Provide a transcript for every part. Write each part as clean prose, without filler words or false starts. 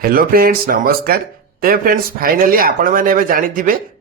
Hello friends नमस्कार। तेज friends finally आपण मैंने जानी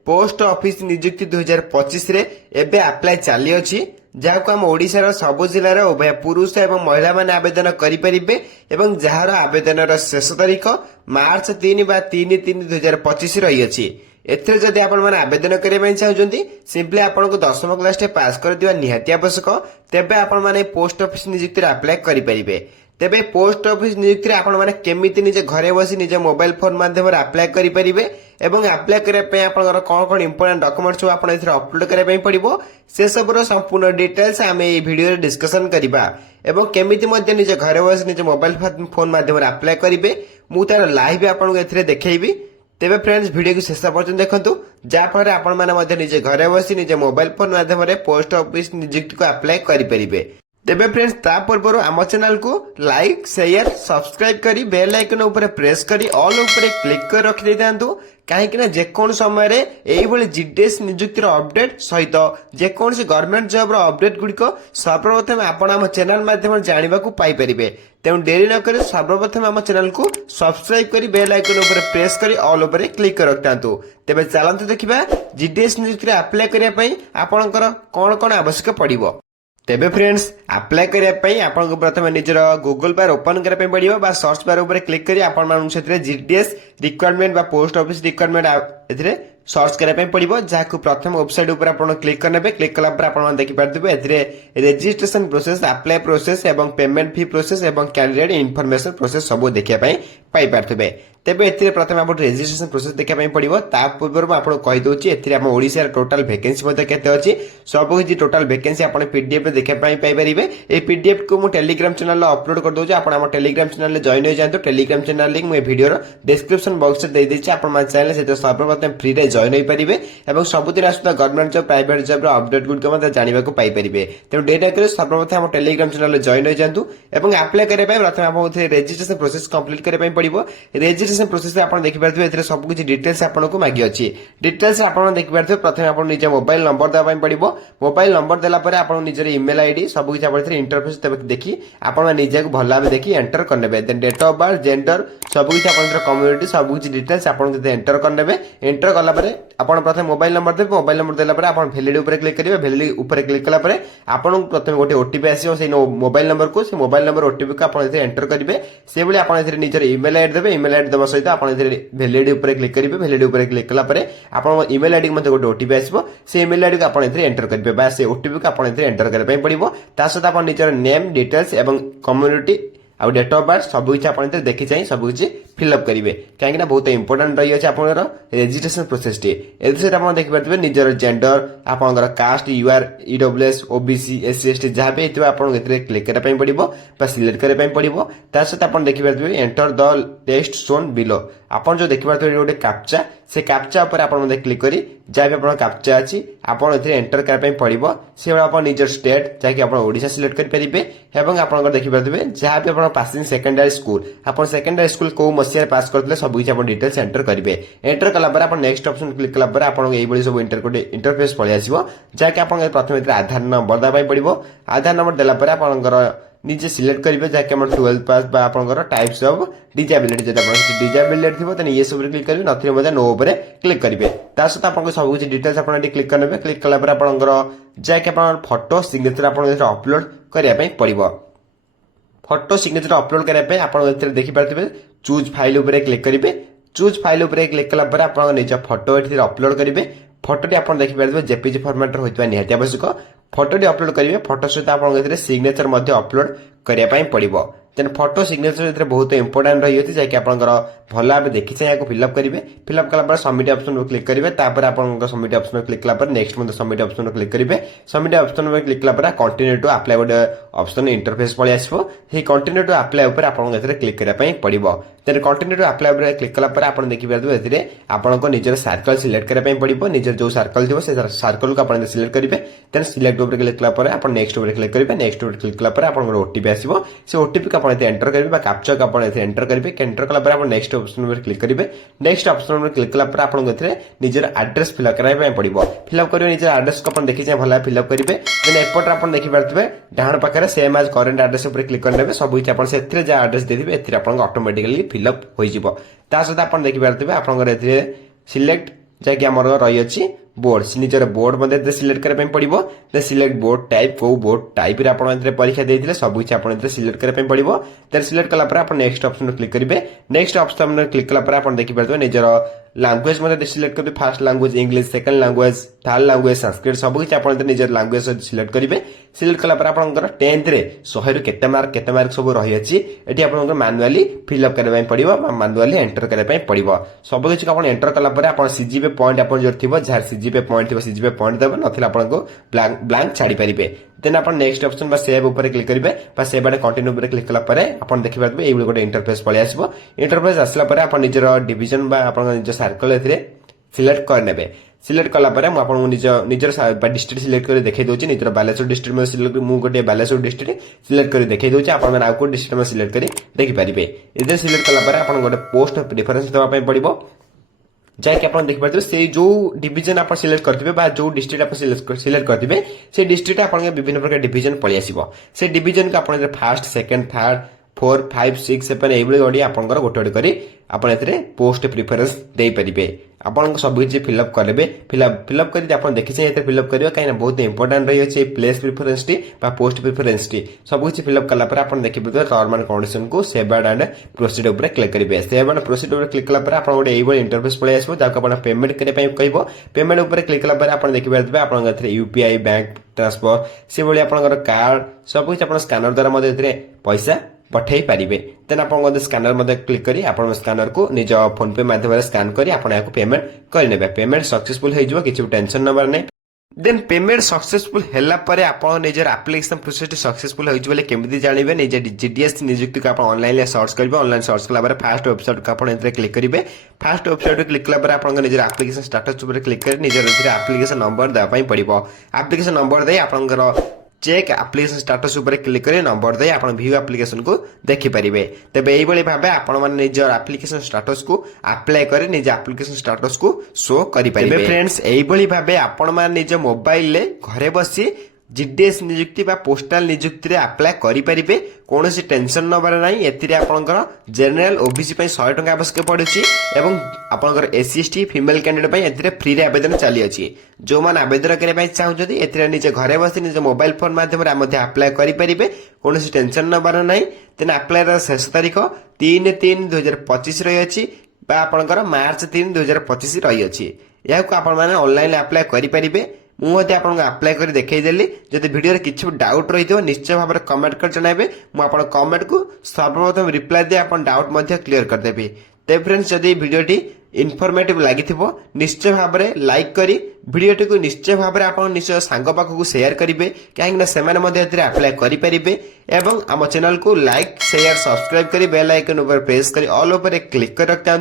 पोस्ट ऑफिस नियुक्ति 2025 रे एबे अप्लाई चली अछि जहां आम ओडिशार सबु जिलार उभय पुरुष एवं महिला माने आवेदन करिपरिबे एवं जहार आवेदन शेष तारीख मार्च 3 बा 3/3/2025 रही अछि। एथिरे जदि आपण माने आवेदन करिया ପାଇଁ चाहुचंती सिंपली आपनको 10th क्लास टे पास कर दिवा निहाती आवश्यक। तेबे आपण माने पोस्ट ऑफिस नियुक्ति रे अप्लाई करि परिबे। तेबे पोस्ट ऑफिस नियुक्ति आपण माने केमिति निजे घरे बसी निजे मोबाइल फोन माध्यम रे अप्लाई करि परिबे एवं अप्लाई करिया पे आपनकर कोन कोन इंपोर्टेंट डॉक्यूमेंट्स आपण एथिरे अपलोड करिया ପାଇଁ पड़िबो से सब रो संपूर्ण डिटेल्स आमे ए वीडियो रे डिस्कशन करिबा एवं केमिति मध्ये निजे घरे बसी निजे मोबाइल फोन माध्यम रे अप्लाई करिबे मु तार लाइव आपनको एथिरे देखैबी। तेबे फ्रेंड्स वीडियो को शेष पर्यंत देखंतु जा फळे आपण माने मध्ये निजे घरे बसी निजे मोबाइल फोन माध्यम रे पोस्ट ऑफिस नियुक्ति को अप्लाई करि परिबे। तेबे फ्रेंड्स ता पूर्व आम चैनल को लाइक शेयर सब्सक्राइब करी बेल आइकन ऊपर प्रेस करी ऑल ऊपर क्लिक कर रखि दे दांतु कहीं जेकोन समय रे एई भली जीडीएस नियुक्तिर अपडेट सहित जेकोन से गवर्नमेंट जॉब रो अपडेट गुडी को सर्वप्रथम आपण आम चैनल माध्यम जानिबा को पाई परिबे। तेणु डेरी न करी सर्वप्रथम आम चैनल को सब्सक्राइब करी बेल आइकन ऊपर प्रेस करी ऑल ऊपर क्लिक कर रखतांतु। तेबे चलंतु देखिबा जीडीएस नियुक्तिर अप्लाई करिया पई आपनकर कोन कोन आवश्यक पड़िबो। तेबे फ्रेंड्स अप्लाई करिया पई आपन को प्रथम निजर गूगल बार ओपन करिया पई पड़िबो बा सर्च बार ऊपर क्लिक करी आपन मानु सेतरे जीडीएस रिक्वायरमेंट बा पोस्ट ऑफिस रिक्वायरमेंट एथिरे सर्च करिया पई पड़िबो जाकु प्रथम वेबसाइट ऊपर आपन क्लिक करनेबे। क्लिक कला पर आपन देखि पारथिबे एथिरे रजिस्ट्रेशन प्रोसेस अप्लाई प्रोसेस एवं पेमेंट फी प्रोसेस एवं कैंडिडेट इन्फॉर्मेशन प्रोसेस सब देखिया पई पाई पारथिबे। तेबे एथिरे प्रथम आपन रजिस्ट्रेशन प्रोसेस देखिया पई पड़िबो। ता पूर्व म आपन कहि दोछि एथिरे हम ओडिसा टोटल वैकेंसी मध्ये केते अछि सब किछि टोटल वैकेंसी आपन पीडीएफ रे देखिया पई पाई परिबे। ए पीडीएफ को मु टेलीग्राम चैनल रे अपलोड कर दोछि आपन हम टेलीग्राम चैनल रे जॉइन हो जांतु। टेलीग्राम चैनल लिंक मु वीडियो रो डिस्क्रिप्शन बॉक्स रे दे देछि आपन मान चैनल से सर्वप्रथम फ्री रे जॉइन होई परिबे एवं सबुदिन आसुता गवर्नमेंट जॉब प्राइवेट जॉब रो अपडेट गुड को मध्ये जानिबा को पाई परिबे। तेनु डेटा करे सर्वप्रथम हम टेलीग्राम चैनल रे जॉइन हो जांतु एवं अप्लाई करे पई प्रथम आपन उथे रजिस्ट्रेशन प्रोसेस कंप्लीट करे पई पड़िबो। रजिस्ट्रेशन प्रोसेस रे आपन देखि पारथिबे एथिरे सब किछि डिटेल्स आपन को मागी अछि। डिटेल्स आपन देखि पारथिबे प्रथम आपन निजे मोबाइल नंबर दा पई पड़िबो। मोबाइल नंबर देला परे आपन निजे ईमेल आईडी सब किछि आपन एथिरे इंटरफेस देखि आपन निजे को भल्ला में देखि एंटर करनेबे। Then date of birth gender सब किछि आपन कम्युनिटी सब किछि डिटेल्स आपन के एंटर करनेबे। एंटर करला परे आपन प्रथम मोबाइल नंबर देबे। मोबाइल नंबर देला परे आपन वैलिड ऊपर क्लिक करिवे। वैलिड ऊपर क्लिक कला परे आपन प्रथम गोटे ओटीपी आसीबो से मोबाइल नंबर को से मोबाइल नंबर ओटीपी को आपन एथिरे एंटर करिवे। से बोले आपन एथिरे निजर ईमेल आईडी देबे। ईमेल आईडी देबा सहित आपन एथिरे वैलिड ऊपर क्लिक करिवे। वैलिड ऊपर क्लिक कला परे आपन ईमेल आईडी मध्ये गोटे ओटीपी आसीबो से ईमेल आईडी को आपन एथिरे एंटर करिवे बा से ओटीपी को आपन एथिरे एंटर करबा पई पड़िबो। ता सहित आपन निजर नेम डिटेल्स एवं कम्युनिटी आउ डेट ऑफ बर्थ सब किछि आपन एथिरे देखि चाहि सब किछि फिलअप करिवे काहे कि बहुत इंपोर्टेंट रही अछि आपनर रजिस्ट्रेशन प्रोसेस टी। एथिरे आपन देखि पारथिबे निजर जेंडर आपनकर caste UR EWS OBC SC ST जहा पे एथिबे आपन एथिरे क्लिक करे पई पड़िबो बा सिलेक्ट करे पई पड़िबो। ता सहित आपन देखि पारथिबे enter the text shown below आपन जो देखि पारथिबे गोटे कैप्चा से कैप्चा ऊपर आपन मध्ये क्लिक करी जा भी आपन कैप्चा अछि आपन एथिरे एंटर करे पई पड़िबो। से आपन निजर स्टेट जा कि आपन ओडिसा सिलेक्ट करि परिबे एवं आपन देखि पारथिबे जा भी आपन पासिंग सेकेंडरी स्कूल आपन सेकेंडरी स्कूल को मसिया पास करथले सब किछि आपन डिटेल्स एंटर करिवे। एंटर कला पर आपन नेक्स्ट ऑप्शन क्लिक कला पर आपन एई बळी सब इंटरफेस पळि आसीबो जा कि आपन प्रथम एथिरे आधार नंबर दा पई पड़िबो। आधार नंबर देला पर आपनकर निजे सिलेक्ट करिवे जा कि हमर 12 पास बा आपनकर टाइप्स ऑफ डिजेबिलिटी जदा आपन डिजेबिलिटी थिबो तने ये सब क्लिक करिवे नथिरे मध्ये नो ऊपर क्लिक करिवे। ता सहित आपन सब किछि डिटेल्स आपन क्लिक करनेबे। क्लिक कला पर आपनकर जा कि आपन फोटो सिग्नेचर आपन एथिरे अपलोड करिया पई पड़िबो। फोटो सिग्नेचर अपलोड करिया पई आपन एथिरे देखि पारथिबे चूज फाइल ऊपर क्लिक करिवे। चूज फाइल ऊपर क्लिक कला पर आपन निज फोटो एथिरे अपलोड करिवे। फोटोटी आपन देखि पारथिबे जेपीजी फॉर्मेट रे होइतबा निहाती आवश्यक। फोटोटी अपलोड करिवे। फोटो सहित आपन एथिरे सिग्नेचर मध्ये अपलोड करिया पई पड़िबो। देन फोटो सिग्नेचर एथिरे बहुत इंपोर्टेंट रही होती जाकि आपनकर भला भाबे देखि छै याको फिलअप करिवे। फिलअप कला पर सबमिट ऑप्शन पर क्लिक करिवे। तापर आपनकर सबमिट ऑप्शन पर क्लिक कला पर नेक्स्ट मध्ये सबमिट ऑप्शन पर क्लिक करिवे। सबमिट ऑप्शन पर क्लिक कला पर कंटिन्यू टू अप्लाई गोटे ऑप्शन इंटरफेस पळि आसीबो। हे कंटिन्यू टू अप्लाई ऊपर आपन एथिरे क्लिक करिया पई पड़िबो। देन कंटिन्यू टू अप्लाई ऊपर क्लिक कला पर आपन देखि पारदो एथिरे आपनको निजर सर्कल सिलेक्ट करिया पई पड़िबो। निजर जो सर्कल थिबो से सर्कल को आपन सिलेक्ट करिवे। देन सिलेक्ट ऊपर क्लिक कला पर आपन नेक्स्ट ऊपर क्लिक करिवे। नेक्स्ट ऊपर क्लिक कला पर आपन ओटीपी आसीबो। से ओटीपी को ଆପଣ ଏଠି ଏଣ୍ଟର କରିବେ ବା କ୍ୟାପ୍ଚା କୁ ଆପଣ ଏଠି ଏଣ୍ଟର କରିବେ ଏଣ୍ଟର କଲା ପରେ ଆପଣ ନେକ୍ସଟ ଅପସନ ଉପରେ କ୍ଲିକ୍ କରିବେ ନେକ୍ସଟ ଅପସନ ଉପରେ କ୍ଲିକ୍ କଲା ପରେ ଆପଣଙ୍କୁ ଏଥିରେ ନିଜର ଆଡ୍ରେସ ଫିଲ୍ଅପ୍ କରିବା ପାଇଁ ପଡ଼ିବ ଫିଲ୍ଅପ୍ କରିବେ ନିଜର ଆଡ୍ରେସକୁ ଆପଣ ଦେଖିଛେ ଭଲ ଫିଲ୍ଅପ୍ କରିବେ ଦେନ୍ ଏପଟେ ଆପଣ ଦେଖିପାରୁଥିବେ ଡାହାଣ ପାଖରେ ସେମ୍ ଆଜ୍ କରେଣ୍ଟ ଆଡ୍ରେସ ଉପରେ କ୍ଲିକ୍ କରିନେବେ ସବୁ କିଛି ଆପଣ ସେଥିରେ ଯାହା ଆଡ୍ରେସ ଦେଇଥିବେ ଏଥିରେ ଆପଣଙ୍କ ଅଟୋମେଟିକାଲି ଫିଲ୍ଅପ୍ ହୋଇଯିବ ତା ସହିତ ଆପଣ ଦେଖିପାରୁଥିବେ ଆପଣଙ୍କର ଏଥିରେ ସିଲେକ୍ଟ ଯାହାକି ଆମର ରହିଅଛି बोर्ड निजर बोर्ड मध्य सिलेक्ट करने पड़ो दे सिलेक्ट बोर्ड टाइप को बोर्ड टाइप रे आपण परीक्षा देते सब किसी आप सिलेक्ट करने पड़ो देन सिलेक्ट कला नेक्स्ट ऑप्शन क्लिक करेंगे नेक्स्ट ऑप्शन क्लिक कला देखिए निजर लैंग्वेज मतलब सिलेक्ट करेंगे fast language English second language third language Sanskrit सब किसी आप निजर लैंग्वेज सिलेक्ट करेंगे सिलेक्ट कला आपंकर 10th रे 100 रु केते मार्क सब रही अच्छी आप मैनुअली फिलअप करने पड़ो मैनुअली एंटर करने पड़ो सब किसी आप एंटर कला सीजीपे पॉइंट आप जो थी जहाँ सीजीपे पॉइंट थी सीजीपे पॉइंट देवे ना आपको ब्लैंक छाड़ी पारे देन आप नेक्स्ट ऑप्शन सेव ऊपर क्लिक करेंगे सेव आने कंटिन्यू ऊपर क्लिक कला आप देखिए ये गोटे इंटरफेस पलि आसो इंटरफेस आसला आप निजर डिविजन निज सर्कल सिलेक्ट करने सिलेक्ट कला निजर डिस्ट्रिक्ट सिलेक्ट कर देखा दूसरी निजर बालेश्वर डिस्ट्रिक्ट में सिलेक्ट गोटे बालेश्वर डिस्ट्रिक्ट सिलेक्ट कर देखा दूसरी आप डिस्ट्रिक्ट में सिलेक्ट कर देखिपारे इधर सिलेक्ट कला गोटे पोस्ट प्रिफरेंस देवाई पड़ो जहाँकि आप देखिए से जो डिवीजन आप सिलेक्ट करते जो डिस्ट्रिक्ट आप सिलेक्ट करते से डिस्ट्रिक्ट आप विभिन्न प्रकार डिवीजन पलि आसो से डिवीजन को आप फास्ट सेकेंड थर्ड 4 5 6 7 ये आपंकर गोटे गोटे करी आपन एथरे पोस्ट प्रिफरेंस दे परिबे आपन सब किछि फिलअप करबे फिलअप करी आपन देखिसे एथरे फिलअप करियो काइना बहुत इंपोर्टेंट रही अछि प्लेस प्रिफरेंस टी बा पोस्ट प्रिफरेंस टी सब किछि फिलअप कला पर आपन देखिबे टर्म एंड कंडीशन को सेव एंड प्रोसीड ऊपर क्लिक करिवे सेव एंड प्रोसीड ऊपर क्लिक कला पर आपन गोटे एई इंटरफेस पळे आसबो जाको आपन पेमेंट करे पय कहबो पेमेंट ऊपर क्लिक कला पर आपन देखिबे आपन एथरे यूपीआई बैंक ट्रांसफर से भली आपन कार्ड सब किछि आपन स्कैनर द्वारा मध्ये एथरे पैसा पठे पारे देन आप स्कैनर मध्य क्लिक करी आपण स्कैनर को निज फोन पे माध्यम स्कैन करी आपण याको पेमेंट करने पेमेंट सक्सेसफुल हो किसी टेंशन नबार नहीं देन पेमेंट सक्सेसफुल हैला परे आपण निजर एप्लिकेशन प्रोसेस सक्सेसफुल होई बोले केमिति जानिबे निज जीडीएस नियुक्ति को आपण ऑनलाइन सर्च करिवे ऑनलाइन सर्च कला परे फर्स्ट वेबसाइट को आपण एतरे क्लिक करिवे फर्स्ट वेबसाइट क्लिक कला परे आपण निजर एप्लिकेशन स्टेटस ऊपर क्लिक करी निजर एप्लिकेशन नंबर देबा पई पड़िबो एप्लिकेशन नंबर दे आपनकर चेक एप्लिकेशन स्टेटस ऊपर क्लिक करें नंबर दे आपण व्यू एप्लिकेशन को देखि परिबे तबे एई बळी भाबे आपण माने निजर एप्लिकेशन स्टेटस को अप्लाई करे निज एप्लिकेशन स्टेटस को शो करि परिबे फ्रेंड्स एई बळी भाबे आपण माने निज मोबाइल ले घरे बसी जीडीएस नियुक्ति बा पोस्टल नियुक्ति रे अप्लाई करि परिबे कोनोसी टेंशन नबार नाही एतिरे आपनकर जनरल ओबीसी पई 100 टका आवश्यक पडुची एवं आपनकर एससी एसटी फीमेल कैंडिडेट पई एतिरे फ्री रे आवेदन चली अछि जो मान आवेदन करे पई चाहउछथि एतिरे निजे घरे बसी निजे मोबाइल फोन माध्यम रे मध्ये अप्लाई करि परिबे कोनोसी टेंशन नबार नाही तेन अप्लाई रा शेष तारीख 3/3/2025 रही अछि बा आपनकर मार्च 3/2025 रही अछि याको आपण माने ऑनलाइन अप्लाई करि परिबे मुझे आपको अप्लाई कर देखईदेली जब वीडियो किसी डाउट रही निश्चय भाव में कमेंट कर जनाबे मुझे कमेंट को सर्वप्रथम रिप्लाई दे आप डाउट क्लियर करदेवी तेज फ्रेंड्स जदि वीडियोटी इनफॉर्मेटिव लगी निश्चय भाव में लाइक करी वीडियोटी को निश्चय भाव में आप निश्चय सांग पाखक शेयर करेंगे कहीं अप्लाई करेंगे एवं आम चैनल को लाइक शेयर सब्सक्राइब कर बेल आइकन ऊपर प्रेस कर ऑल ऊपर क्लिक कर रखता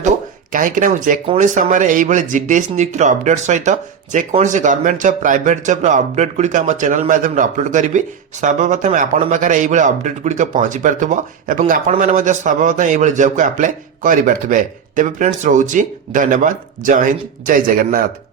कहीं जेकोसी समय ये जीडीएस नियुक्ति अपडेट सहित जेकोसी government job private job update गुड़िक आम चैनल माध्यम अपलोड करी सर्वप्रथम आपण पाखे ये अपडेट गुड़िक पहुंची पार्थ्व एवं आपण मैंने सर्वप्रथम ये जॉब को अप्लाई करें तेज फ्रेंड्स रोची धन्यवाद जय हिंद जय जगन्नाथ।